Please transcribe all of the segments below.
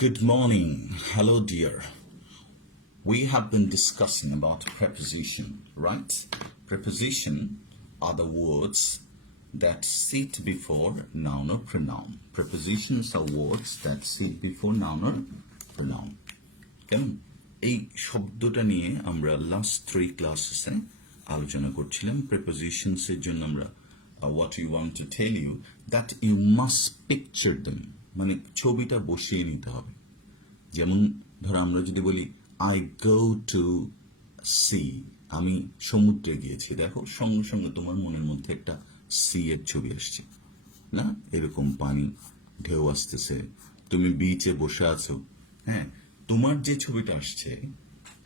Good morning. Hello, dear. We have been discussing about preposition, right? Preposition are the words that sit before noun or pronoun. Prepositions are words that sit before noun or pronoun. কেমন এই শব্দটা নিয়ে আমরা last 3 ক্লাসেসে আলোচনা করছিলাম prepositions এর জন্য আমরা what we want to tell you that you must picture them মানে ছবিটা বসিয়ে নিতে হবে যেমন ধরো আমরা যদি বলি I go to sea আমি সমুদ্রে গিয়েছি দেখো সঙ্গে সঙ্গে তোমার মনের মধ্যে একটা সি এর ছবি আসছে না এরকম পানি ঢেউ আসতেছে তুমি বিচে বসে আছো হ্যাঁ তোমার যে ছবিটা আসছে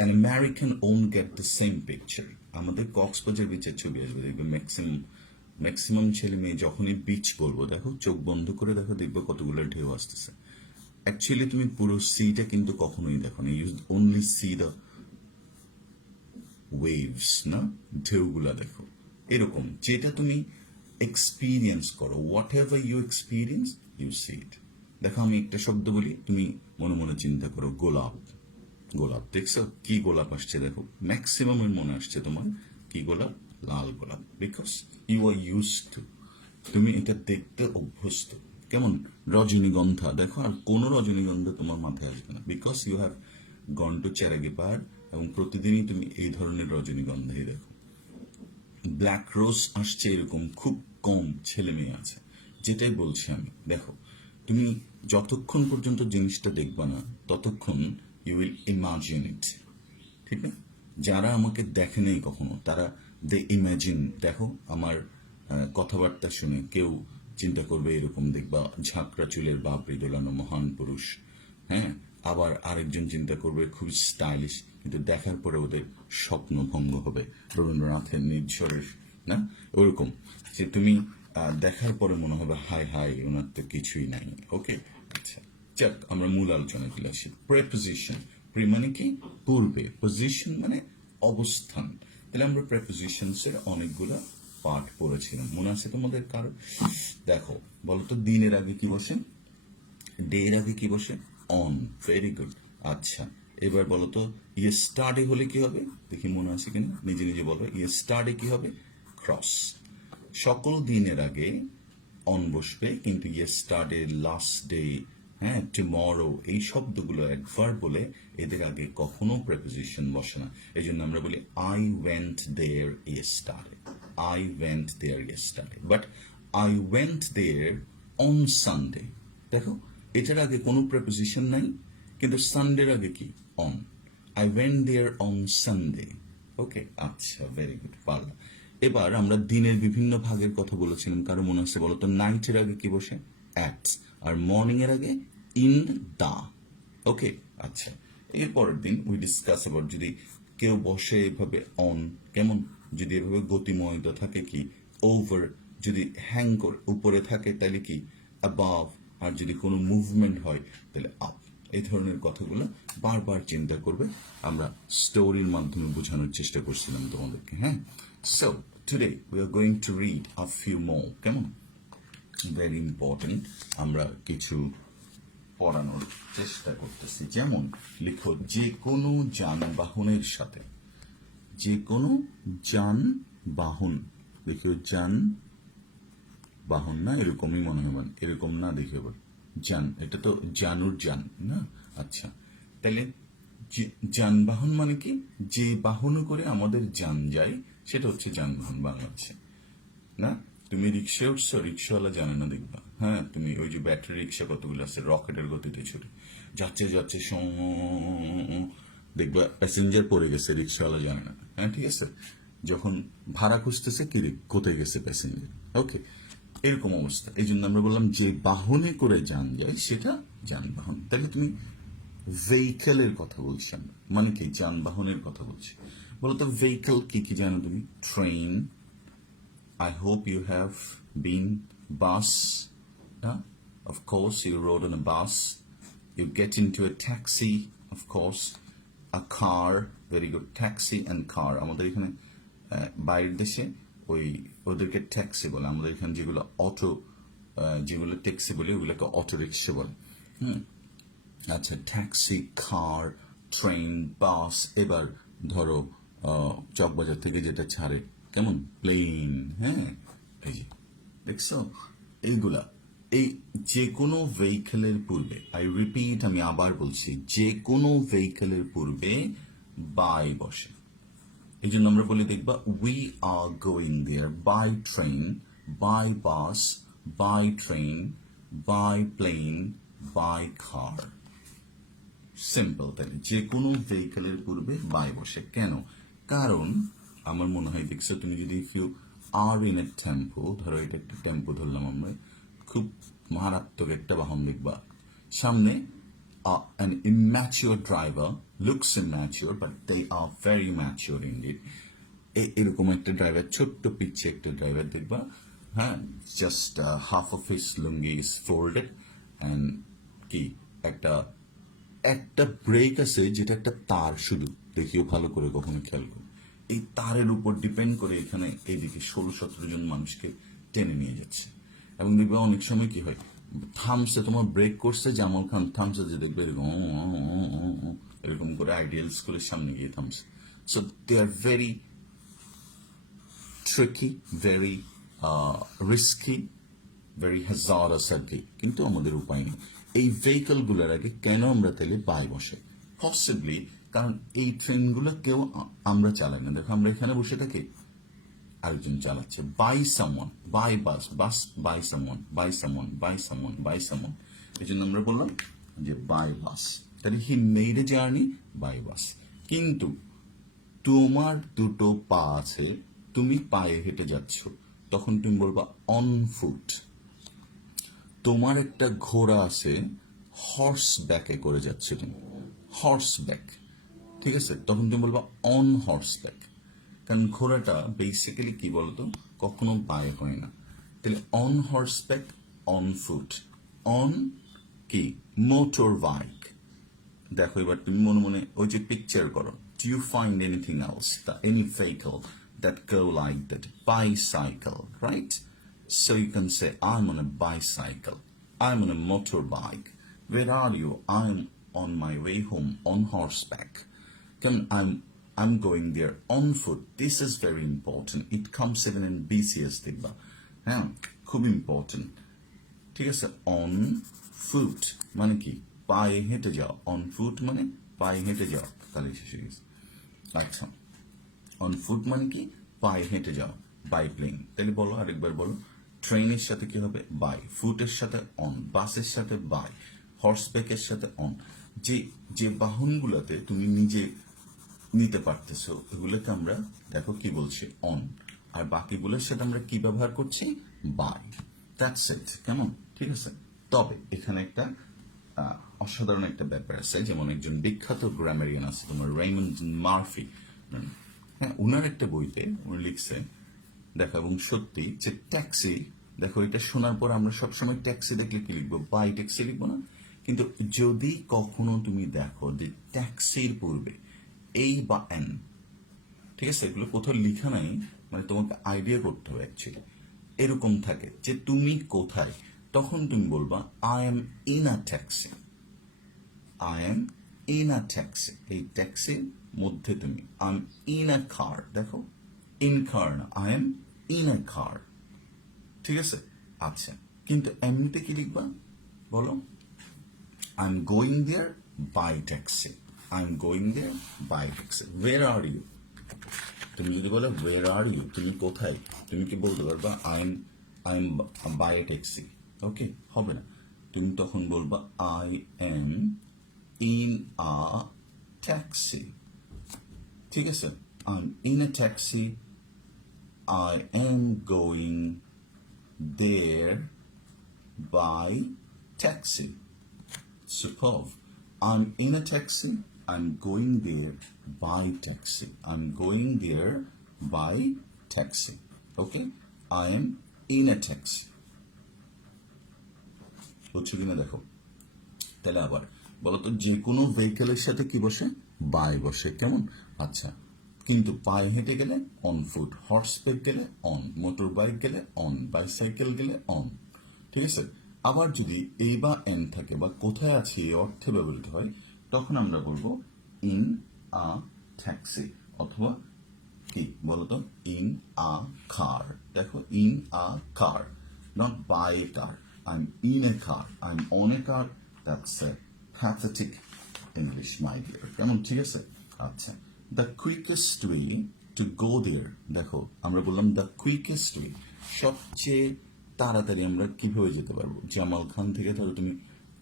an American won't get the same picture আমাদের কক্সবাজার বিচের ছবি আসবে দেখবে ম্যাক্সিমাম ছেলে মেয়ে যখনই বিচ বলবো দেখো চোখ বন্ধ করে দেখো দেখবে কতগুলো ঢেউ আসতেছে অ্যাকচুয়ালি তুমি পুরো সিটা কিন্তু কখনোই দেখো না you only see the waves না ঢেউগুলা দেখো এরকম যেটা তুমি এক্সপিরিয়েন্স করো whatever you experience you see it দেখো আমি একটা শব্দ বলি তুমি মনে মনে চিন্তা করো গোলাপ গোলাপ দেখছো কি গোলাপ আসছে দেখো ম্যাক্সিমামের মনে আসছে তোমার কি গোলাপ লাল গোলাপ because you are use to তুমি এটা দেখতে অভ্যস্ত কেমন রজনীগন্ধা দেখো আর কোনো রজনীগন্ধা তোমার মাথায় আসবে না because you have gone to Cheragi Pahar এবং প্রতিদিনই তুমি এই ধরনের রজনীগন্ধাই দেখো ব্ল্যাক রোজ আসছে এরকম খুব কম ছেলে মেয়ে আছে যেটাই বলছি আমি দেখো তুমি যতক্ষণ পর্যন্ত জিনিসটা দেখবা না ততক্ষণ ইউ উইল ইমাজিন ইট ঠিক না যারা আমাকে দেখে নেই কখনো তারা দে ইমাজিন দেখো আমার কথাবার্তা শুনে কেউ চিন্তা করবে এরকম দেখবা ঝাঁকড়া চুলের বাবরি দোলানো মহান পুরুষ হ্যাঁ আবার আরেকজন চিন্তা করবে খুব স্টাইলিশ কিন্তু দেখার পরে ওদের স্বপ্ন ভঙ্গ হবে রবীন্দ্রনাথের নির্ঝরের না ওরকম যে তুমি দেখার পরে মনে হবে হাই হাই ওনার তো কিছুই নাই ওকে আচ্ছা যাক আমরা মূল আলোচনা চলে আসি প্রেপোজিশন প্রি মানে কি পূর্বে পজিশন মানে অবস্থান তাহলে আমরা প্রেপোজিশনস এর অনেকগুলো পার্ট পড়েছিলাম মনে আছে তোমাদের কারো দেখো বলতো দিনের আগে কি বসে ডে এর আগে কি বসে অন ভেরি গুড আচ্ছা এবার বলতো ইয়েস্টারডে হলে কি হবে দেখি মনে আছে কিনা নিজে নিজে বলো ইয়েস্টারডে কি হবে ক্রস সকল দিনের আগে অন বসবে কিন্তু ইয়েস্টারডে লাস্ট ডে হ্যাঁ টুমরো এই শব্দগুলো একবার বলে এদের আগে কখনো প্রেপোজিশন বসে না এই জন্য আমরা বলি I went there yesterday I went there yesterday but I went there on Sunday দেখো এটার আগে কোনো প্রেপোজিশন নাই কিন্তু সানডের আগে কি on I went there on Sunday ওকে আচ্ছা ভেরি গুড পারলা এবার আমরা দিনের বিভিন্ন ভাগের কথা বলেছিলাম কারো মনে আছে বলো তো নাইটের আগে কি বসে at আর মর্নিং এর আগে in the ওকে আচ্ছা এরপরের দিন উই ডিসকাস অ্যাবাউট যদি কেউ বসে এভাবে অন কেমন যদি এভাবে গতিময়তা থাকে কি ওভার যদি হ্যাং করে উপরে থাকে তাহলে কি অ্যাবাভ আর যদি কোনো মুভমেন্ট হয় তাহলে আপ এই ধরনের কথাগুলো বারবার চিন্তা করবে আমরা স্টোরির মাধ্যমে বোঝানোর চেষ্টা করছিলাম তোমাদেরকে হ্যাঁ so today we are going to read a few more কেমন ভেরি ইম্পর্টেন্ট আমরা কিছু পড়ানোর চেষ্টা করতেছি যেমন লিখো যে কোনো যানবাহনের সাথে যে কোনো যানবাহন দেখো যানবাহন না এরকমই মনে হয় এরকম না দেখে এবার যান এটা তো জানুর যান না আচ্ছা তাহলে যানবাহন মানে কি যে বাহন করে আমাদের যান যায় সেটা হচ্ছে যানবাহন বাংলাদেশে না তুমি রিক্সা উঠছো রিক্সাওয়ালা জানে না দেখবা হ্যাঁ তুমি ওই যে ব্যাটারি রিক্সা কতগুলো আছে রকেটের গতিতে ছুটে যাচ্ছে যাচ্ছে দেখবা প্যাসেঞ্জার পড়ে গেছে রিক্সাওয়ালা জানে না হ্যাঁ ঠিক আছে যখন ভাড়া খুঁজতেছে কি কোথায় গেছে প্যাসেঞ্জার ওকে এরকম অবস্থা এই জন্য আমরা বললাম যে বাহনে করে যান যায় সেটা যানবাহন তাহলে তুমি ভেহিকেলের কথা বলছি আমরা মানে কি যানবাহনের কথা বলছি বলতো ভেহিকেল কি কি জানো তুমি train I hope you have been bus of course you rode on a bus you get into a taxi of course a car very good taxi and car আমাদের এখানে বাইরের দেশে ওই ওদেরকে ট্যাক্সি বলে আমাদের এখানে যেগুলো অটো যেগুলো ট্যাক্সি বলে ওগুলোকে অটো রিক্সা বলে আচ্ছা, ট্যাক্সি, কার, ট্রেন, বাস। এবার ধরো চকবাজার থেকে যেটা ছাড়ে, কেমন, প্লেন। হ্যাঁ, এই যে দেখছো এইগুলা, এই যে কোনো ভেহিকেলের পূর্বে, আই রিপিট, আমি আবার বলছি, যে কোনো ভেহিকেলের পূর্বে বাই বসে। এই জন্য আমরা বলি দেখবা, we are going there by train, by bus, by train, by plane, by car. Simple. তাহলে যে কোনো ভেহিকেলের পূর্বে বাই বসে কেন? কারণ আমার মনে হয়, দেখছো তুমি যদি you are in a tempo, ধরো এটা একটা টেম্পো ধরলাম আমরা, খুব মারাত্মক একটা বাহন দেখবা, সামনে an immature driver, looks immature but they are very mature indeed, এরকম একটা ড্রাইভার, ছোট্ট পিচ্ছে একটা ড্রাইভার দেখবা, হ্যাঁ, just half of his lungi is folded and কি একটা একটা ব্রেক আছে যেটা একটা তার, শুধু দেখিও ভালো করে, কখনো খেয়াল করো, এই তারের উপর ডিপেন্ড করে এখানে এইদিকে 16-17 জন মানুষকে টেনে নিয়ে যাচ্ছে। এবং দেখবে অনেক সময় কি হয়, থামসে, তোমার ব্রেক করছে, জামাল খান থামসে, যে দেখবে এরকম এরকম করে আইডিয়াল স্কুলের সামনে গিয়ে থামসে। So they are very tricky, very risky, very hazardous আর কি। কিন্তু আমাদের উপায় নেই। এই ভেহিকলগুলোর আগে কেন আমরা তাহলে বাই বসে? পসিবলি কারণ এই ট্রেনগুলো কেউ আমরা চালাই না। দেখো আমরা এখানে বসে থাকি, আরেকজন চালাচ্ছে। By someone, by bus, bus by someone, by someone, by someone, by someone. এই জন্য আমরা বললাম যে বাই বাস। তাহলে he made a journey by bus. কিন্তু তোমার দুটো পা আছে, তুমি পায়ে হেঁটে যাচ্ছ, তখন তুমি বলবা অন ফুট। তোমার একটা ঘোড়া আছে, হর্স ব্যাকে করে যাচ্ছে তুমি, হর্স ব্যাক, ঠিক আছে, তখন তুমি বলবা অন হর্স ব্যাক। কারণ ঘোড়াটা বেসিক্যালি কি বলতো, কখনো পায়ে হয় না। তাহলে on horseback, on foot, on কি মোটর বাইক। দেখো এবার তুমি মনে মনে ওই যে পিকচার করো, do you find anything else, any vehicle that go like that? Bicycle, right? So you can say, I'm on a bicycle, I'm on a motorbike. Where are you? I'm on my way home on horseback. I'm going there on foot. This is very important. It comes even in BCS দেখবা, হ্যাঁ, খুব important. ঠিক আছে, on foot মানে কি, পায়ে হেঁটে যাও। অন ফুট মানে পায়ে হেঁটে যাও, তাহলে শেষে গেছে। আচ্ছা, অন ফুট মানে কি, পায়ে হেঁটে যাও। বাই প্লেন, তাহলে বলো, আরেকবার বলো। ট্রেনের সাথে কি হবে? বাই। ফুটের সাথে অন, বাসের সাথে বাই, হর্সব্যাকের সাথে অন। যে যে বাহনগুলোতে তুমি নিজে নিতে পারতেছো, এগুলোকে আমরা দেখো কি বলছি, অন। আর বাকিগুলোর সাথে আমরা কি ব্যবহার করছি? বাই। That's it. কেমন? ঠিক আছে। তবে এখানে একটা অসাধারণ একটা ব্যাপার আছে, যেমন একজন বিখ্যাত গ্রামারিয়ান আছে তোমার, রেইমন্ড মার্ফি। হ্যাঁ, উনার একটা বইতে উনি লিখছে, দেখো, এবং সত্যি, যে ট্যাক্সি, দেখো এটা শোনার পর আমরা সবসময় ট্যাক্সি দেখলে কি লিখবো? বাই ট্যাক্সি লিখবো না? কিন্তু যদি কখনো তুমি দেখো যে ট্যাক্সির পূর্বে এই বা এন, ঠিক আছে, এগুলো কোথাও লিখা নাই, মানে তোমাকে আইডিয়া করতে হবে অ্যাকচুয়ালি, এরকম থাকে যে তুমি কোথায়, তখন তুমি বলবা I am in a taxi, I am in a taxi. এই ট্যাক্সির মধ্যে তুমি, I am in a car, দেখো ইন কার না, I am in a car. ঠিক আছে। আচ্ছা, কিন্তু এমনিতে কি লিখবা বলো? I am going there by taxi, I am going there by taxi. Where are you? তুমি যদি বলো ওয়ের আর ইউ, তুমি কোথায়, তুমি কি বলতে পারবা আই এম বাই ট্যাক্সি? ওকে, হবে না। তুমি তখন বলবা I am in a taxi. ঠিক আছে, I am in a taxi, I am going there by taxi. Superb. I'm in a taxi, I'm going there by taxi. I'm going there by taxi. Okay? I am in a taxi. বুঝছো কিনা দেখো। তাহলে আবার বলতো, যে কোনো ভেহিকেলের সাথে কি বসে? বাই বসে। কেমন? আচ্ছা, কিন্তু পায়ে হেঁটে গেলে অন ফুট, হর্সব্যাক গেলে অন, মোটর বাইক গেলে অন, বাইসাইকেল গেলে অন। ঠিক আছে। আবার যদি এই বা এন থাকে বা কোথায় আছে এই অর্থে ব্যবহৃত হয়, তখন আমরা বলবো ইন আ ট্যাক্সি, অথবা কি বলতো, ইন আ কার। দেখো, in a car, not by a car. I am in a car, I am on a car. That's a pathetic English, my dear. কেমন, ঠিক আছে? আচ্ছা, the quickest way to go there. দেখো, আমরা বললাম the quickest way, সবচেয়ে তাড়াতাড়ি আমরা কিভাবে যেতে পারবো। জামাল খান থেকে ধরো তুমি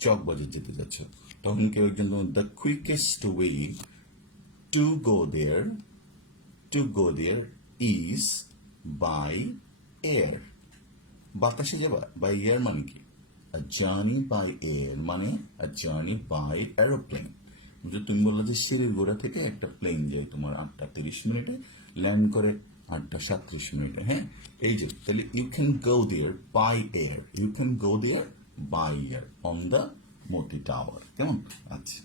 চকবাজার যেতে যাচ্ছ, তখন কেউ একজন তোমার the quickest way to go there, to go there is by air. বাতাসে যাবা, বাই এয়ার মানে কি? A journey by air মানে a journey by aeroplane। তুমি বললো যে শিলিগুড়ি থেকে একটা প্লেন যায় তোমার 8:30 ল্যান্ড করে 8:37। হ্যাঁ, এই যে তাহলে you can go there by air, you can go there by air on the Moti tower. কেমন? আচ্ছা,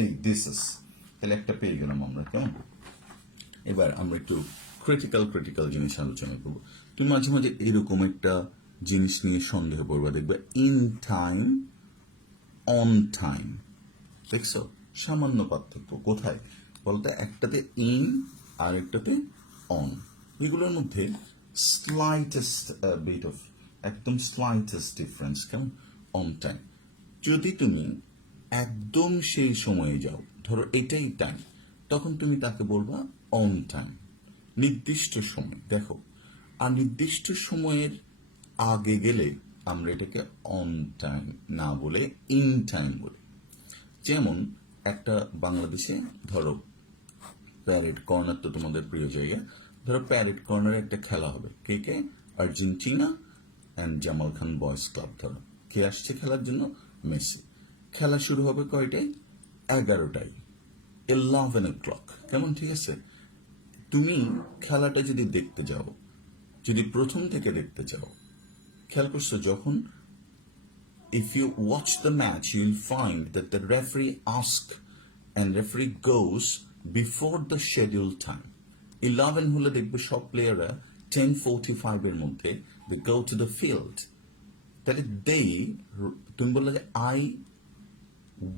এই দিস ইজ, তাহলে একটা পেয়ে গেলাম আমরা। কেমন? এবার আমরা একটু ক্রিটিক্যাল জিনিস আলোচনা করবো। তুমি মাঝে মাঝে এরকম একটা জিনিস নিয়ে সন্দেহ করবা, দেখবে ইন টাইম, অন টাইম। দেখছো সামান্য পার্থক্য কোথায় বলতে? একটাতে ইন আর একটাতে অন। এগুলোর মধ্যে স্লাইটেস্ট বিট অফ, একদম স্লাইটেস্ট ডিফারেন্স। কেমন? অন টাইম, যদি তুমি একদম সেই সময়ে যাও, ধরো এটাই টাইম, তখন তুমি তাকে বলবা অন টাইম, নির্দিষ্ট সময়। দেখো, আর নির্দিষ্ট সময়ের আগে গেলে আমরা এটাকে অন টাইম না বলে ইন টাইম বলি। যেমন একটা বাংলাদেশে ধরো প্যারেড কর্নার, তো তোমাদের প্রিয় জায়গা, ধরো প্যারেড কর্নারে একটা খেলা হবে, কে কে? Argentina and Jamal Khan boys club. ধরো কে আসছে খেলার জন্য? মেসি। খেলা শুরু হবে কয়টায়? 11টায়, 11 o'clock। কেমন, ঠিক আছে? তুমি খেলাটা যদি দেখতে যাও, যদি প্রথম থেকে দেখতে চাও, খেয়াল করছো যখন if you watch the match you will find that the referee asks and referee goes before the scheduled time। 11 হলে দেখবে সব প্লেয়াররা 10:45 এর মধ্যে they go to the field। তাহলে তুমি বললে যে I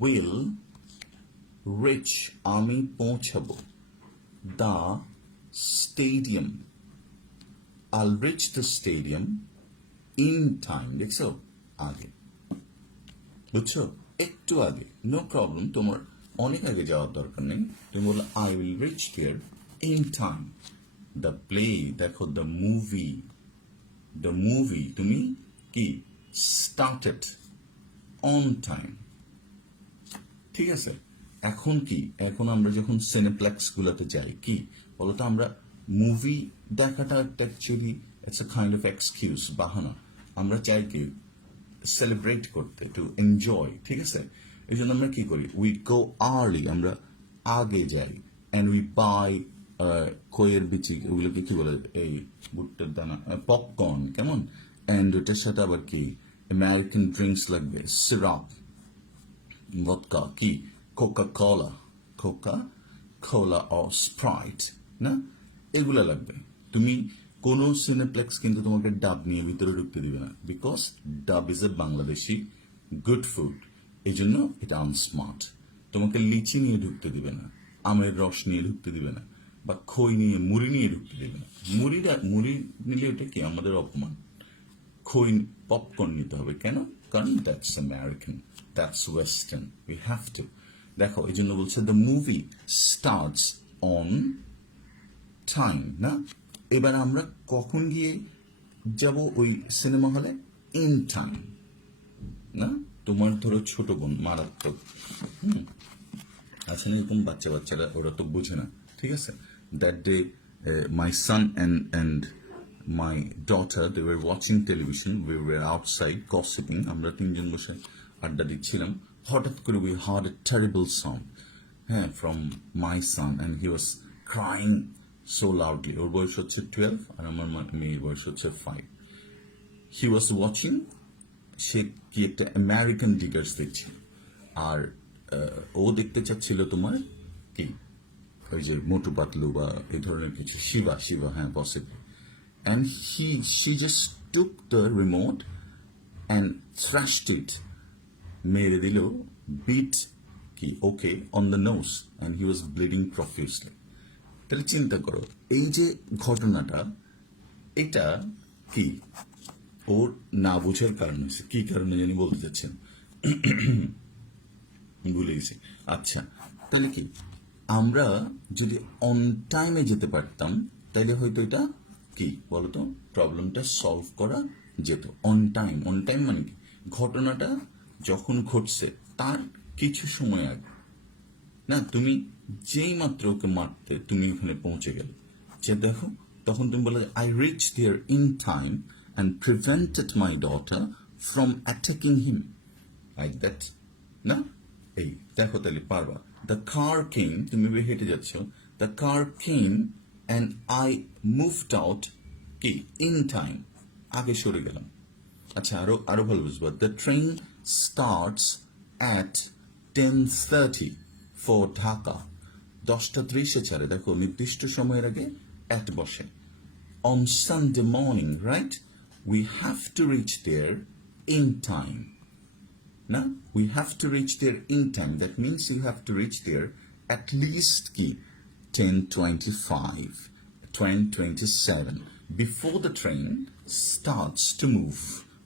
will reach, আমি পৌঁছাবো, the stadium, I'll reach the stadium in time। দেখছো, আগে, বুঝছো? একটু আগে, নো প্রবলেম, তোমার অনেক আগে যাওয়ার দরকার নেই। তুমি বললো I will reach here in time. The play, দেখো দ্য মুভি তুমি কি স্টার্টেড অন টাইম। ঠিক আছে? এখন কি, এখন আমরা যখন সিনেপ্লেক্স গুলোতে যাই, কি বলতো, আমরা মুভি দেখাটা একটা actually it's a kind of excuse, বাহানা। আমরা চাই কি সেলিব্রেট করতে, টু এনজয়। ঠিক আছে? এই জন্য আমরা কি করি? উই গো আর্লি, আমরা আগে যাই, অ্যান্ড উই বাই খইয়ের বিচি, ওগুলোকে কি বলে, এই ভুট্টার দানা, পপকর্ন। কেমন? অ্যান্ড ওটার সাথে আবার কি আমেরিকান ড্রিঙ্কস লাগবে, সিরাপ, ভদকা, কি কোকা কোলা অর স্প্রাইট, না, এগুলা লাগবে। তুমি কোন সিনেপ্লেক্স কিন্তু তোমাকে ডাব নিয়ে ভিতরে ঢুকতে দিবে না, বিকজ ডাব is a Bangladeshi good food. এই জন্য এটা আনস্মার্ট। তোমাকে লিচি নিয়ে ঢুকতে দিবে না, আমের রস নিয়ে ঢুকতে দিবে না, বা খই নিয়ে, মুড়ি নিয়ে ঢুকতে দিবে না। মুড়ি নিলে এটা কি আমাদের অপমান। খই, পপকর্ন নিতে হবে কেন? কারণ that's American, that's western, we have two. দেখো, এই জন্য বলছে the movie starts on time, না? এবার আমরা কখন গিয়ে যাব ওই সিনেমা হলে? ইন টাইম, না? তোমার ধরো ছোট বোন মারাত্মক আছে না, এরকম বাচ্চারা, ওরা তো বুঝে না। ঠিক আছে? That day my son and my daughter, they were watching television, we were outside gossiping, আমরা তিনজন বসে আড্ডা দিচ্ছিলাম, হঠাৎ করে we heard a terrible sound, হ্যাঁ, from my son, and he was crying so loudly। ওর বয়স হচ্ছে 12 আর আমার মেয়ের বয়স হচ্ছে 5। he was watching, সে কি একটা আমেরিকান ডিগার্স দেখছিল, আর ও দেখতে চাচ্ছিল তোমার কি ওই যে মোটু পাতলু বা এই ধরনের কিছু, শিবা, হ্যাঁ, possible. And she just took the remote and thrashed it, মেরে দিল, beat কি ওকে on the nose and he was bleeding profusely. তাহলে চিন্তা করো, এই যে ঘটনাটা, এটা কি ওর না বোঝার কারণ হয়েছে। কি কারণে জানি বলতে চাচ্ছেন, ভুলে গেছি। আচ্ছা, তাহলে কি আমরা যদি অন টাইমে যেতে পারতাম, তাহলে হয়তো এটা কি বলতো প্রবলেমটা সলভ করা যেত। অন টাইম মানে কি, ঘটনাটা যখন ঘটছে তার কিছু সময় আগে, না তুমি যেই মাত্র ওকে মারতে তুমি ওখানে পৌঁছে গেলে, যে দেখো তখন তুমি বলে I reach there in time and prevented my daughter from attacking him, like that. না এই দেখো তাহলে পারবা। দ্য কার কেম, তুমি হেঁটে যাচ্ছ, the car came and I moved out কি ইন টাইম, আগে সরে গেলাম। আচ্ছা, আরো ভালো বুঝবো। The train starts at 10:30 for Dhaka, 10:30 ছাড়ে, দেখো নির্দিষ্ট সময়ের আগে অ্যাট বসে। On Sunday morning, right, we have to reach there in time. না, we have to reach there in time. That means you have to reach there at least 10:25, 10:27 before the train starts to move.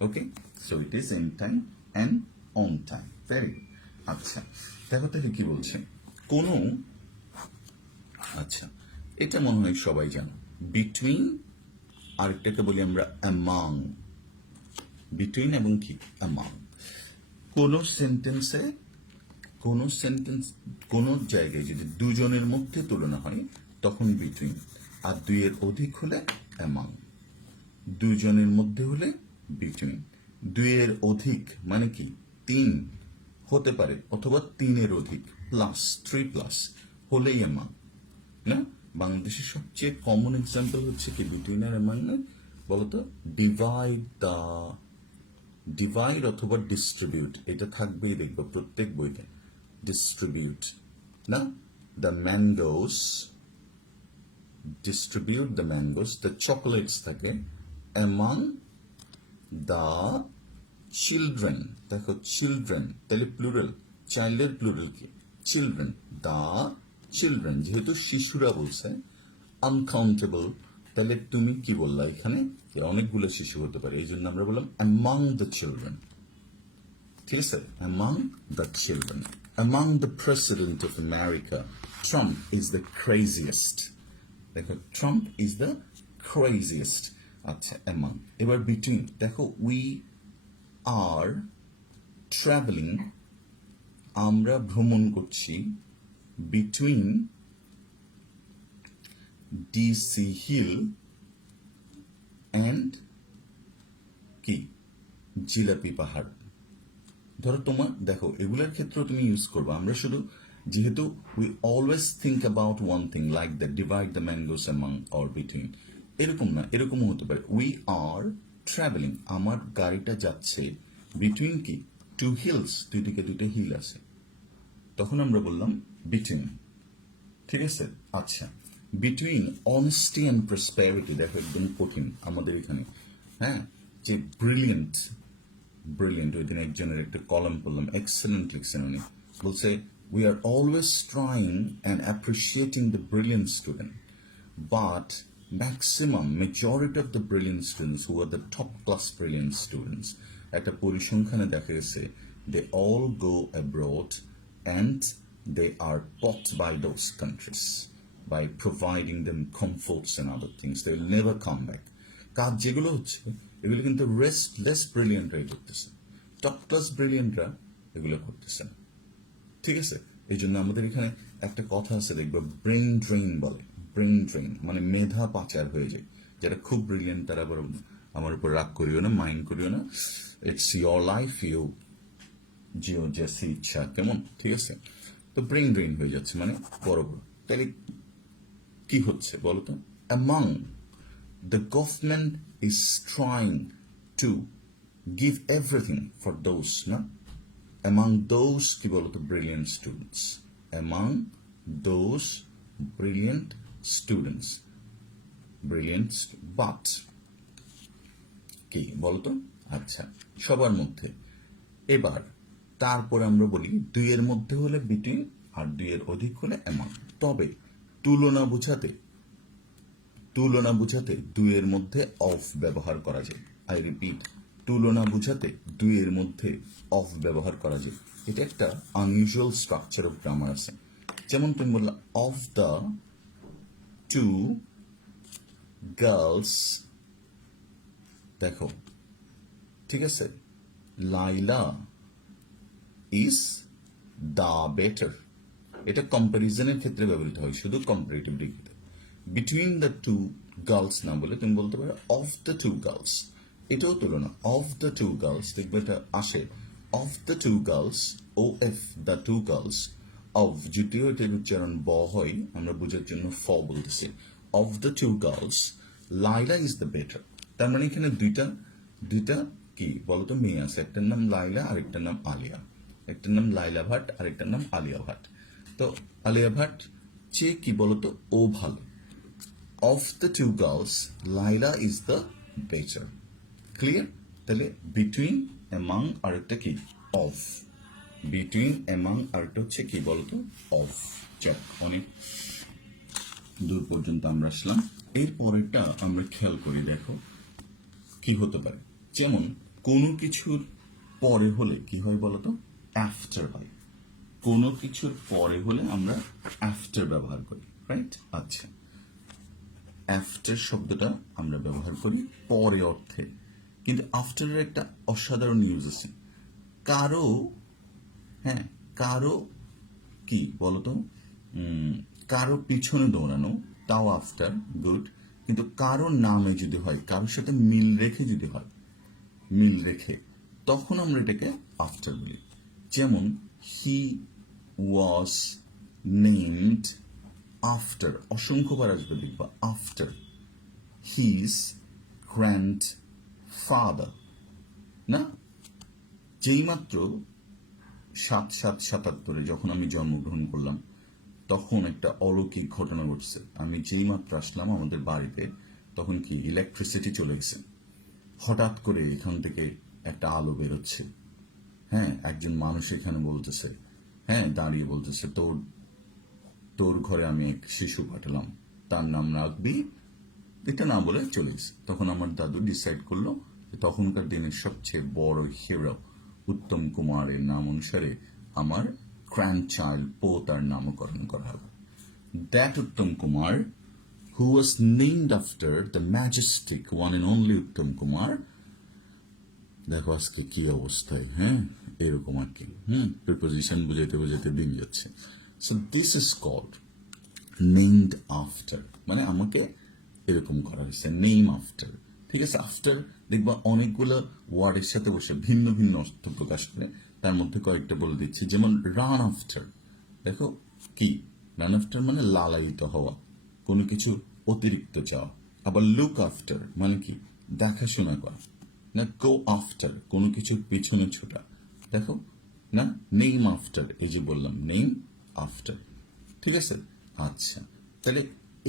Okay, so it is in time and on time. Very good. আচ্ছা, দেখো তাহলে কি বলছে, কোনো, আচ্ছা এটা মনে হয় সবাই জানো, বিটুইন, আরেকটাকে বলি আমরা অ্যামাং। বিটুইন এবং কি অ্যামাং, কোন সেন্টেন্স কোন জায়গায় যদি দুজনের মধ্যে তুলনা হয় তখন বিটুইন, আর দুইয়ের অধিক হলে অ্যামাং। দুজনের মধ্যে হলে বিটুইন, দুইয়ের অধিক মানে কি 3 হতে পারে, অথবা 3-এর অধিক প্লাস 3+ হলেই অ্যামাং। না, বাংলাদেশের সবচেয়ে কমন এক্সাম্পল হচ্ছে কি বিটুইন আর অ্যামাং, না বলতো, ডিভাইড অথবা ডিস্ট্রিবিউট, এটা থাকবেই দেখবো প্রত্যেক বইতে, ডিস্ট্রিবিউট। না, the mangoes, distribute the mangoes, the chocolates থাকে অ্যামাং দ্য চিলড্রেন। দেখো চিলড্রেন, তাহলে প্লুরাল, চাইল্ডের প্লুরাল কি চিলড্রেন, দ্য চিলড্রেন, যেহেতু শিশুরা বলছে আনকাউন্টেবল, তাহলে তুমি কি বললা এখানে, অনেকগুলো শিশু হতে পারে, এই জন্য আমরা বললাম অ্যামাং দ্য চিলড্রেন। ঠিক আছে, among the children. Among the president of America, Trump is the craziest. দেখো ট্রাম্প ইজ দ্য ক্রেজিয়েস্ট। আচ্ছা, অ্যামাং। এবার বিটুইন, দেখো উই আর ট্রাভেলিং, আমরা ভ্রমণ করছি, বিটুইন ডিসি হিল অ্যান্ড কি জিলাপি পাহাড়। ধরো তোমার দেখো এগুলোর ক্ষেত্রেও তুমি ইউজ করবো। আমরা শুধু যেহেতু we always think about one thing like that, divide the mangoes among or between, এরকম না, এরকমও হতে পারে। উই আর ট্রাভেলিং, আমার গাড়িটা যাচ্ছে বিটুইন কি 2 হিলস, দুই দিকে 2টা হিল আছে, তখন আমরা বললাম বিটুইন। ঠিক আছে, আচ্ছা বিটুইন অনেস্টি অ্যান্ড প্রসপেরিটি, দেখো একদম কঠিন আমাদের এখানে। হ্যাঁ, যে ব্রিলিয়েন্ট, ওই দিন একজনের একটা কলাম পড়লাম, এক্সেলেন্ট লিখছেন উনি, বলছে we are always trying and appreciating the brilliant student, but maximum majority of the brilliant students who are the top class brilliant students, একটা পরিসংখ্যানে দেখা গেছে they all go abroad and they are bought by those countries by providing them comforts and other things. They will never come back. কাজ যেগুলো হচ্ছে এগুলো কিন্তু less ব্রিলিয়েন্টরাই করতেছে, টপ ক্লাস ব্রিলিয়েন্টরা এগুলো করতেছে না। ঠিক আছে, এই জন্য আমাদের এখানে একটা কথা আছে দেখবো, ব্রেন ড্রেন বলে। ব্রেন ড্রেন মানে মেধা পাচার হয়ে যায়। যারা খুব ব্রিলিয়েন্ট তারা আবার আমার উপর রাগ করিও না, মাইন্ড করিও না, ইটস ইয়োর লাইফ, ইউ জিও জেসি ইচ্ছা, কেমন? ঠিক আছে, তো ব্রেন ড্রেন হয়ে যাচ্ছে মানে বড় বড়। তাহলে কি হচ্ছে বলতো, among the government is trying to give everything for those, না অ্যামাং দোজ কি বলতো brilliant students, among those brilliant students, brilliant, but কি বলতো আচ্ছা, সবার মধ্যে। এবার তারপরে আমরা বলি দুইয়ের মধ্যে হলে বিটুইন, আর দুইয়ের অধিক হলে অ্যামাং। তবে তুলনা বুঝাতে দুইয়ের মধ্যে অফ ব্যবহার করা যায়। আই রিপিট, তুলনা বুঝাতে দুইয়ের মধ্যে অফ ব্যবহার করা যায়। এটা একটা আনইউজুয়াল স্ট্রাকচার অফ গ্রামার আছে। যেমন তুমি বললা অফ দ্য টু গার্লস, দেখো ঠিক আছে, লাইলা ইজ দা বেটার। এটা কম্পারিজনের ক্ষেত্রে ব্যবহৃত হয়, শুধু কম্পারেটিভ ডিগ্রিতে। বিটুইন দ্য টু গার্লস না বলে তুমি বলতে পারো অফ দ্য টু গার্লস, এটাও তুলনা। অফ দ্য টু গার্লস, দেখবে এটা আসে of the two girls, O F the two girls. Of যদিও এটার উচ্চারণ ব হয়, আমরা বোঝার জন্য ফ বলতেছি। Of the two girls Laila is the better. তার মানে এখানে দুইটা কি বলতো মেয়ে আছে, একটার নাম লাইলা আর একটার নাম আলিয়া। একটার নাম লাইলা ভাট আর একটার নাম আলিয়া ভাট। তো আলিয়া ভাট চেয়ে কি বলতো ও ভালো। Of the two girls Laila is the better. Clear? তাহলে বিটুইন, অ্যামাং আর একটা কি অফ। বিটুইন, অ্যামাং আর একটা হচ্ছে কি বলতো অফ। চল, অনেক দূর পর্যন্ত আমরা আসলাম। এর পরেরটা আমরা খেয়াল করি, দেখো কি হতে পারে। যেমন কোনো কিছুর পরে হলে কি হয় বলতো আফটার হয়। কোনো কিছুর পরে হলে আমরা আফটার ব্যবহার করি, রাইট? আচ্ছা, আফটার শব্দটা আমরা ব্যবহার করি পরে অর্থে, কিন্তু আফটারের একটা অসাধারণ ইউজ আছে। কারো, হ্যাঁ, কারো কি বলতো কারো পিছনে দৌড়ানো, তাও আফটার, গুড। কিন্তু কারো নামে যদি হয়, কারোর সাথে মিল রেখে যদি হয়, মিল রেখে, তখন আমরা এটাকে আফটার বলি। যেমন হি ওয়াজ নেমড আফটার, অসংখ্যবার আসবে দেখবা আফটার হিজ গ্র্যান্ড ফাদার। না, যেই মাত্র 77 যখন আমি জন্মগ্রহণ করলাম, তখন একটা অলৌকিক ঘটনা ঘটছে। আমি যেই মাত্র আসলাম আমাদের বাড়িতে, তখন কি ইলেকট্রিসিটি চলে গেছে। হঠাৎ করে এখান থেকে একটা আলো বেরোচ্ছে। হ্যাঁ, একজন মানুষ এখানে বলতেছে, হ্যাঁ, দাঁড়িয়ে বলতেছে, তোর ঘরে আমি এক শিশু পাঠালাম, তার নাম রাখবি। এটা না বলে চলে গেছে। তখন আমার দাদু ডিসাইড করলো যে তখনকার দিনের সবচেয়ে বড় হিরো উত্তম কুমারের নাম অনুসারে আমার গ্র্যান্ড চাইল্ড পোতার নামকরণ করা হবে। That Uttam Kumar, who was named after the majestic one and only Uttam Kumar. দেখো আজকে কি অবস্থায়, হ্যাঁ, এরকম আর কি। প্রিপোজিশন বুঝাইতে বুঝাইতে দিন যাচ্ছে। So this is called named after, মানে আমাকে এরকম করা হয়েছে, নেম আফটার। ঠিক আছে, আফটার দেখবা অনেকগুলো ওয়ার্ডের সাথে বসে ভিন্ন ভিন্ন অর্থ প্রকাশ করে। তার মধ্যে কয়েকটা বলে দিচ্ছি, যেমন রান আফটার। দেখো কি রান আফটার মানে লালায়িত হওয়া, কোনো কিছু অতিরিক্ত চাওয়া। আবার লুক আফটার মানে কি দেখাশোনা করা। না, গো আফটার কোনো কিছুর পিছনে ছোটা। দেখো না, নেম আফটার, এই যে বললাম নেম আফটার। ঠিক আছে, আচ্ছা, তাহলে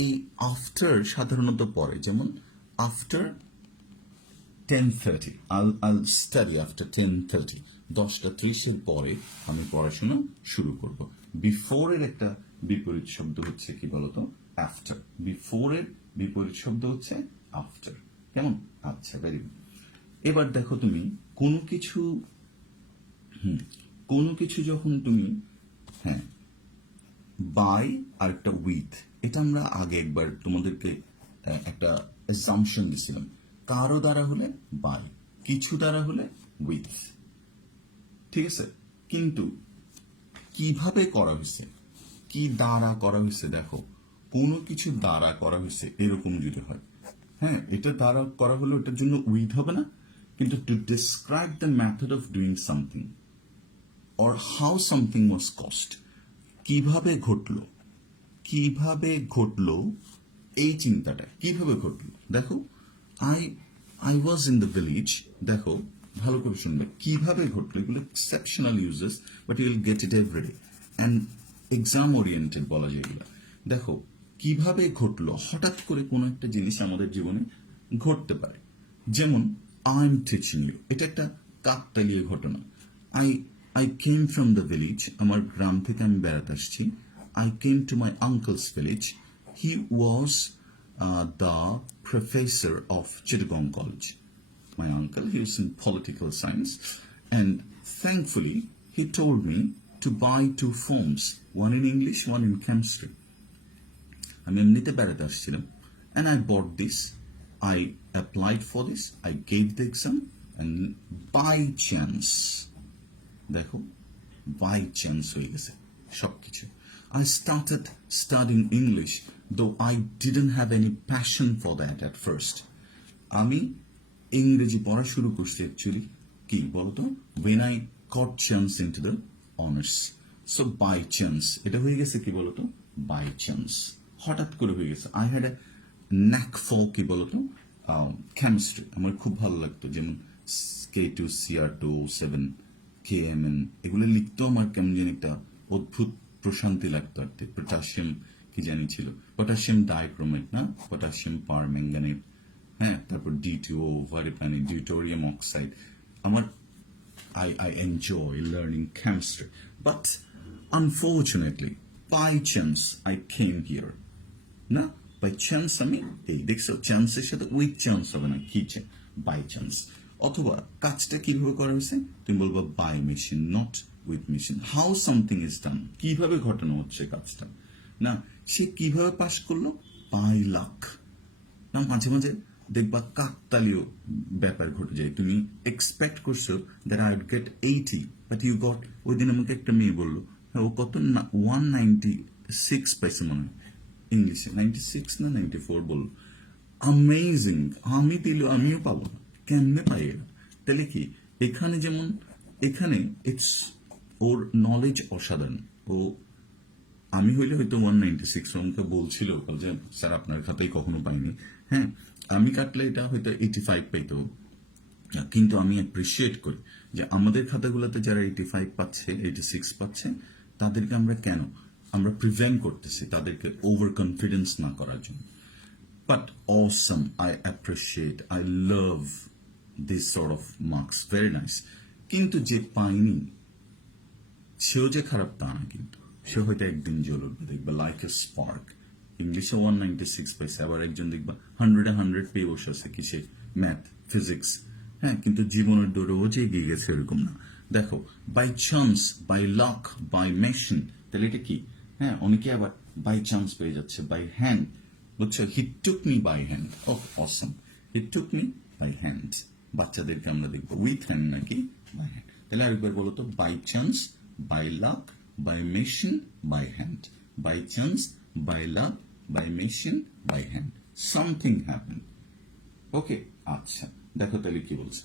এই আফটার সাধারণত পরে, যেমন আফটার 10:30, I'll study after 10:30, 10:30 পরে আমি পড়াশোনা শুরু করব। বিফোরের একটা বিপরীত শব্দ হচ্ছে কি বলতো আফটার। বিফোরের বিপরীত শব্দ হচ্ছে আফটার। কেমন? আচ্ছা, ভেরি গুড। এবার দেখো তুমি কোনো কিছু যখন তুমি, হ্যাঁ, বাই আর একটা উইথ, এটা আমরা আগে একবার তোমাদেরকে একটা অ্যাসাম্পশন দিছিলাম। কারো দ্বারা হলে বাই, কিছু দ্বারা হলে উইথ। ঠিক আছে, কিন্তু কিভাবে করা হয়েছে, কি দ্বারা করা হয়েছে, দেখো কোনো কিছু দ্বারা করা হয়েছে এরকম যদি হয়, হ্যাঁ, এটা দ্বারা করা হলে ওটার জন্য উইথ হবে না। কিন্তু to describe the method of doing something or how something was caused, কিভাবে ঘটলো এই চিন্তাটা কিভাবে ঘটলো। দেখো I was in the village, দেখো ভালো করে শুনবে, কিভাবে ঘটলো। এগুলো exceptional uses, but you will get it every day and exam oriented বলা যায় এগুলো। দেখো কিভাবে ঘটলো, হঠাৎ করে কোনো একটা জিনিস আমাদের জীবনে ঘটতে পারে। যেমন আই এম টিচিং ইউ, এটা একটা কাকতালীয় ঘটনা। I I came from the village, আমার গ্রাম থেকে আমি বেড়াতে আসছি। I came to my uncle's village, he was the professor of Chittagong college. My uncle, he was in political science, and thankfully he told me to buy 2 forms, one in English, one in chemistry. আমি এমনিতে বেড়াতে আসছিলাম, and I bought this. I applied for this. I gave the exam, and by chance, দেখো, by chance হয়ে গেছে সবকিছু। I started studying English, though I didn't have any passion for that at first. আমি ইংরেজি পড়া শুরু করছি actually কি বলতো, when I got chance into the honors. So by chance এটা হয়ে গেছে কি বলতো, by chance, হঠাৎ করে হয়ে গেছে। I had a knack for কি বলতো, কেমিস্ট্রি আমার খুব ভালো লাগতো, যেমন K2 CR2 7 KMN এগুলো লিখতেও আমার কেমন যেন একটা অদ্ভুত প্রশান্তি লাগতো আর কি। পটাশিয়াম কি জানি ছিল, পটাশিয়াম ডাইক্রোমেট না, পটাশিয়াম পারম্যাঙ্গানেট, হ্যাঁ, তারপর D2O ভারিপ্লানিক ডিউটোরিয়াম অক্সাইড। আমার I enjoy learning chemistry, but unfortunately by chance I came here. না, বাই চান্স আমি এই দেখছো, চান্সের সাথে উইথ চান্স হবে না, কি বাই চান্স। অথবা কাজটা কিভাবে করা হয়েছে, তুমি বলবো by machine, not with machine. How something is done, কিভাবে ঘটানো হচ্ছে কাজটা, না সে কিভাবে পাশ করলো, বাই লাক। না মাঝে মাঝে দেখবা কাকতালীয় ব্যাপার ঘটে যায়, তুমি এক্সপেক্ট করছো that I would get 80, but you got, ওই দিন আমাকে একটা মেয়ে বললো, হ্যাঁ ও কত 196 পাইছে মনে হয় ইংলিশে, 96 না 94 বলল। অ্যামেজিং, আমি দিল আমিও পাবো না, কেমনে পাই এরা? তাহলে কি এখানে যেমন, এখানে ইটস ওর নলেজ অসাধারণ। ও আমি হইলে হয়তো 196, আমাকে বলছিল যে স্যার আপনার খাতায় কখনো পাইনি, হ্যাঁ আমি কাটলে এটা হয়তো 85 পাইতো। কিন্তু আমি অ্যাপ্রিসিয়েট করি যে আমাদের খাতাগুলোতে যারা 85 পাচ্ছে, 86 পাচ্ছে, তাদেরকে আমরা প্রিভেন্ট করতেছি তাদেরকে ওভার কনফিডেন্স না করার জন্য। But Assam, I appreciate, I love this sort of marks, very nice. কিন্তু যে পাইনি সেও যে খারাপ তা না, কিন্তু সে হয়তো একদিন জ্বলবে, দেখবা লাইক এ স্পার্ক। ইংলিশে 196 পাইছে, আবার একজন দেখবা 100 পেয়ে বসে আছে কিসে, ম্যাথ ফিজিক্স, হ্যাঁ, কিন্তু জীবনের দৌড়ে ও যে এগিয়ে গেছে এরকম না। দেখো by chance, by luck, by machine, তাহলে এটা কি, হ্যাঁ অনেকে আবার বাই চান্স পেয়ে যাচ্ছে, বাই হ্যান্ড, বুঝছো, he took me by hand, oh awesome, he took me by hand. বাচ্চাদেরকে আমরা দেখবো উইথ হ্যান্ড নাকি বাই হ্যান্ড। তাহলে আরেকবার বলো তো, by chance, by luck, by machine, by hand. By chance, by luck, by machine, by hand, something happen. Okay, আচ্ছা দেখো তাহলে কি বলছে।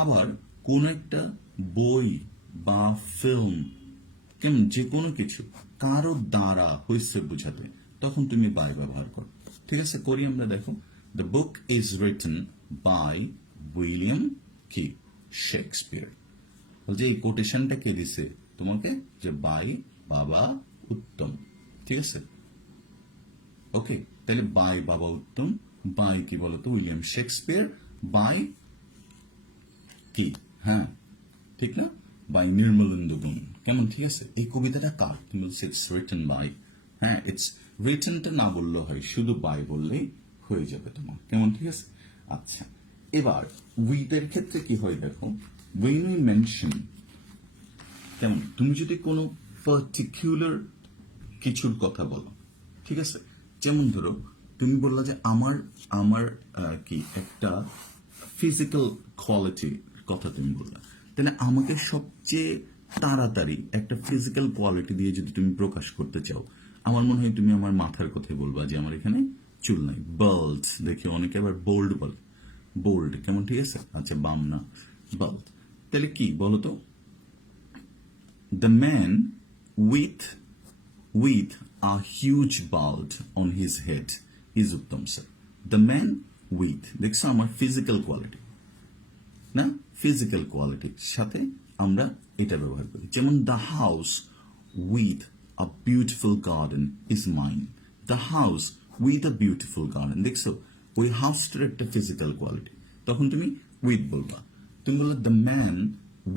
আবার কোন একটা বই বা ফিল্ম, কেমন যে কোনো কিছু কারো দ্বারা হয়েছে বুঝাতে, তখন তুমি বাই ব্যবহার করো। ঠিক আছে, করি আমরা। দেখো, the book is written by William কি শেক্সপিয়ার। বলছে এই কোটেশনটা কে দিছে তোমাকে, যে বাই বাবা উত্তম। ঠিক আছে, ওকে, তাহলে বাই বাবা উত্তম, বাই কি বলতো উইলিয়াম শেক্সপিয়ার, বাই কি, হ্যাঁ ঠিক না, বাই নির্মলেন্দু গুণ। কেমন, ঠিক আছে। এই কবিতাটা কার, তুমি বলছো ইটস রিটেন বাই, হ্যাঁ ইটস রিটেনটা না বললেও হয়, শুধু বাই বললেই হয়ে যাবে তোমার, কেমন, ঠিক আছে। আচ্ছা, এবার উইথের ক্ষেত্রে কি হয় দেখো, when we mention, কেমন, তুমি যদি কোনো পার্টিকুলার কিছুর কথা বলো, ঠিক আছে, যেমন ধরো তুমি বললা যে আমার আমার কি একটা ফিজিক্যাল কোয়ালিটির কথা তুমি বললা, তাহলে আমাকে সবচেয়ে তাড়াতাড়ি একটা ফিজিক্যাল কোয়ালিটি দিয়ে যদি তুমি প্রকাশ করতে চাও, আমার মনে হয় তুমি আমার মাথার কথাই বলবা, যে আমার এখানে চুল নাই, বাল্ড। দেখি অনেকে আবার বোল্ড বলে, বোল্ড, কেমন, ঠিক আছে। আচ্ছা, বাম না, বাল্ড। তাহলে কি বলতো, the man with a huge bald on his head is Uttam sir. The man with, দেখছো আমার ফিজিক্যাল কোয়ালিটি না, ফিজিক্যাল কোয়ালিটির সাথে আমরা এটা ব্যবহার করি। যেমন the house with a beautiful garden is mine. The house with a beautiful garden, দেখছো ওই হাউসটার একটা ফিজিক্যাল কোয়ালিটি, তখন তুমি উইথ বলবা। তুমি বললে the man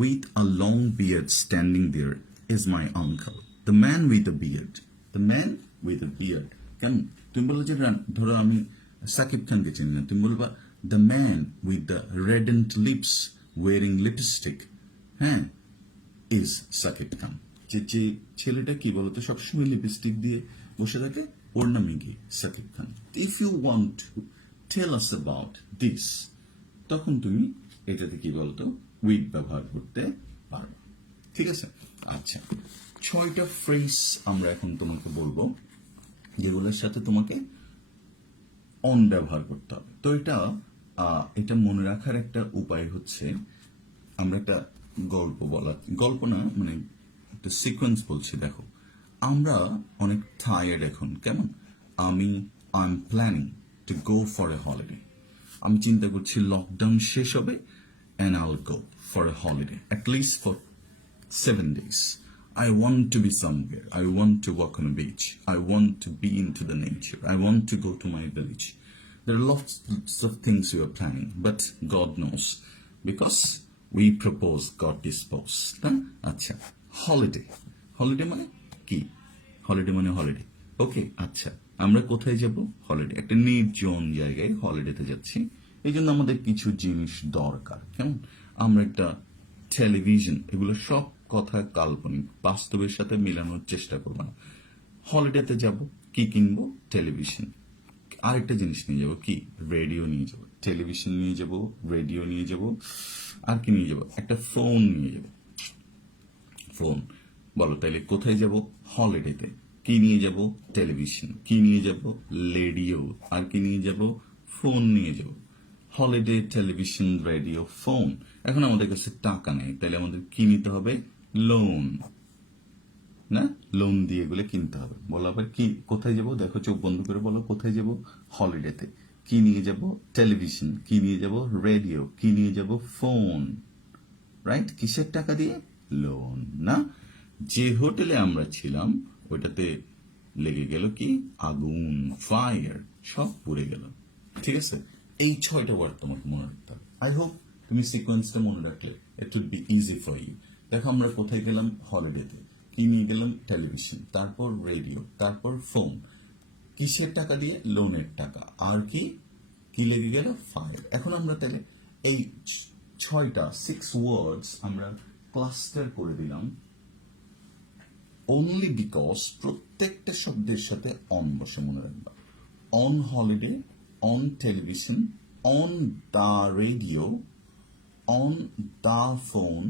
with a long beard standing there is my uncle. The man with a beard, the man with a beard. কেন তুমি বললো যে ধরো আমি সাকিব খানকে চিনি না, তুমি বলবা the man with the radiant lips wearing lipstick, হ্যাঁ, ইজ সাকিব খান। যে ছেলেটা কি বলতো সবসময় লিপস্টিক দিয়ে বসে থাকে, ওর নামই কি Shakib Khan. If you want to tell us about this, তখন তুমি এটাতে কি বলতো উইথ ব্যবহার করতে পারো। ঠিক আছে, আচ্ছা 6টা ফ্রেজ আমরা এখন তোমাকে বলবো যেগুলোর সাথে তোমাকে অন ব্যবহার করতে হবে। তো এটা মনে রাখার একটা উপায় হচ্ছে, আমরা একটা গল্প না মানে একটা সিকোয়েন্স বলছি। দেখো আমরা অনেক টায়ার্ড এখন, কেমন I am planning to go for a holiday. আমি চিন্তা করছি লকডাউন শেষ হবে and I'll go for a holiday at least for 7 days. I want to be somewhere. I want to walk on a beach. I want to be into the nature. I want to go to my village. There are lots of things we are planning, but God knows, because we propose, God dispose. আচ্ছা, holiday মানে কি? holiday মানে holiday. ওকে, আচ্ছা আমরা কোথায় যাব? Holiday, একটা নির্জন জায়গায় হলিডেতে যাচ্ছি। এই জন্য আমাদের কিছু জিনিস দরকার, কেমন আমরা একটা টেলিভিশন, এগুলো সব কথা কাল্পনিক, বাস্তবের সাথে মেলানোর চেষ্টা করবো না। হলিডেতে যাব, কি কিনবো? টেলিভিশন। আরেকটা জিনিস নিয়ে যাব, কি? রেডিও নিয়ে যাব, টেলিভিশন নিয়ে যাব, রেডিও নিয়ে যাব, আর কি নিয়ে যাব? একটা ফোন নিয়ে যাব। ফোন। বলো তাইলে কোথায় যাব? হলিডেতে। কি নিয়ে যাব? টেলিভিশন। কি নিয়ে যাব? রেডিও। আর কি নিয়ে যাব? ফোন নিয়ে যাব। Holiday, television, radio, phone. এখন আমাদের কাছে টাকা নেই, তাহলে আমাদের কি নিতে হবে? লোন। না, লোন দিয়ে এগুলো কিনতে হবে। বলো আবার কি, কোথায় যাব? দেখো চোখ বন্ধ করে বলো, কোথায় যাব? হলিডেতে। কি নিয়ে যাব? টেলিভিশন। কি নিয়ে যাব? রেডিও। কি নিয়ে যাব? ফোন। রাইট? কিসের টাকা দিয়ে? লোন। না, যে হোটেলে আমরা ছিলাম ওইটাতে লেগে গেল কি? আগুন, ফায়ার, সব পুড়ে গেল। ঠিক আছে, এই 6টা ওয়ার্ড তোমাকে মনে রাখতে হবে। আই হোপ তুমি সিকোয়েন্সটা মনে রাখলে it will be easy for you. দেখো আমরা কোথায় গেলাম? হলিডেতে। কি নিয়ে গেলাম? টেলিভিশন, তারপর রেডিও, তারপর ফোন। কিসের টাকা দিয়ে? লোনের টাকা। আর কি কি লেগে গেল? ফায়ার। এখন আমরা তাহলে এই 6 ওয়ার্ডস আমরা ক্লাস্টার করে দিলাম, only because প্রত্যেকটা শব্দের সাথে অন বসে, মনে রাখবা। On holiday, on television, on the radio, on the phone,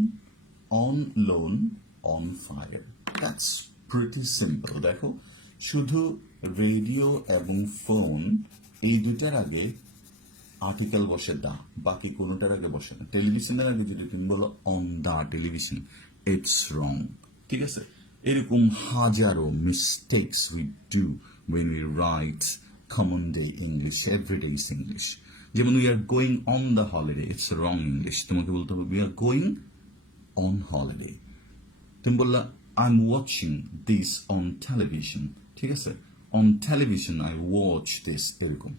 on loan, on fire. That's pretty simple. দেখো শুধু রেডিও এবং ফোন এই দুটার আগে আর্টিকেল বসে দা, বাকি কোনোটার আগে বসে না। টেলিভিশনের আগে যদি তুমি বলো on the television, it's wrong. ঠিক আছে, এরকম হাজারো mistakes we do when we write common day English, everyday English. যেমন we are going on the holiday, it's wrong English. তোমাকে বলতে হবে we are going on holiday. তুমি বললা I'm watching this on television. ঠিক আছে, on television I watch this, এরকম।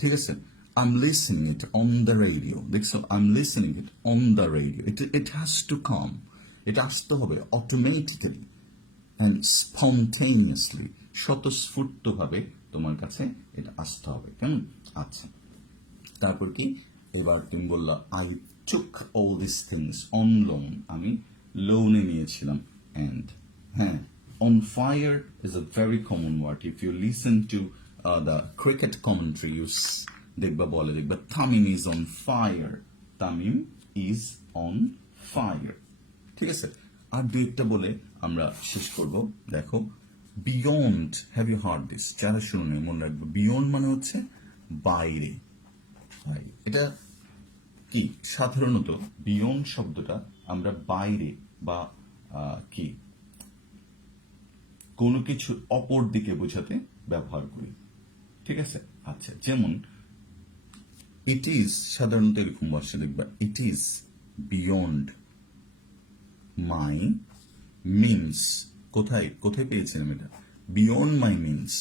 ঠিক আছে, I'm listening it on the radio. দেখছো, I'm listening it on the radio. It has to come. এটা আসতে হবে automatically and spontaneously, স্বতঃস্ফূর্তভাবে তোমার কাছে এটা আসতে হবে, কেমন? আচ্ছা, তারপর কি? এবার তুমি বললা I took all these things on loan. আমি লোনে নিয়েছিলাম। and হ্যাঁ, on fire is a very common word. If you listen to the cricket commentary, দেখবা Tamim is on fire. Tamim is on fire. ঠিক আছে, আর দুইটা বলে আমরা শেষ করব। দেখো beyond, have you heard this? যারা শুনে মনে রাখবো, বিয়ন্ড মানে হচ্ছে বাইরে। এটা কি? সাধারণত বিয়ন্ড শব্দটা আমরা বাইরে বা কি কোনো কিছু অপর দিকে বোঝাতে ব্যবহার করি। ঠিক আছে, আচ্ছা যেমন ইট ইজ, সাধারণত এরকম বসে দেখবা it is beyond my means. কোথায় কোথায় পেয়েছিলাম এটা? বিয়ন্ড মাই মিনস।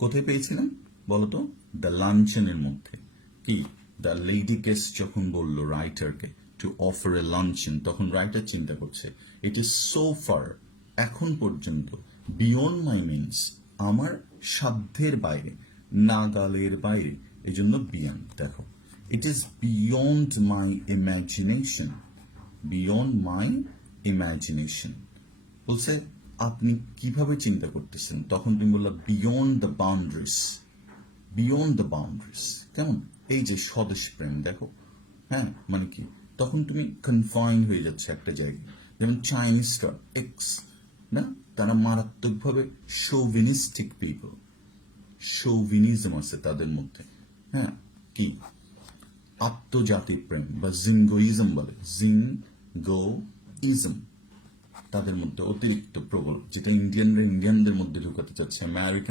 কোথায় পেয়েছিলাম বলতো? দ্য লাঞ্চনের মধ্যে। কি? দ্য লেডি কেস যখন বললো রাইটারকে টু অফার এ লাঞ্চন, তখন রাইটার চিন্তা করছে ইট ইজ সো ফার, এখন পর্যন্ত, বিয়ন্ড মাই মিনস, আমার সাধ্যের বাইরে, নাগালের বাইরে, এই জন্য বিয়ন্ড। দেখো, it is beyond my imagination, beyond my imagination বলছে আপনি কিভাবে চিন্তা করতেছেন, তখন তুমি বললা beyond the boundaries, beyond the boundaries. কেমন এই যে স্বদেশ প্রেম, দেখো, হ্যাঁ, মানে কি, তখন তুমি কনফাইন হয়ে যাচ্ছে একটা জায়গায়। যেমন চাইনিজরা এক্স, না, তারা মারাত্মকভাবে শোভিনিস্টিক পিপল, শোভিনিজম আছে তাদের মধ্যে, হ্যাঁ, কি আত্মজাতিক প্রেম বা জিঙ্গোইজম বলে, জিঙ্গোইজম তাদের মধ্যে অতিরিক্ত প্রবল, যেটা ইন্ডিয়ানদের মধ্যে ঢুকাতে চাচ্ছে আমেরিকান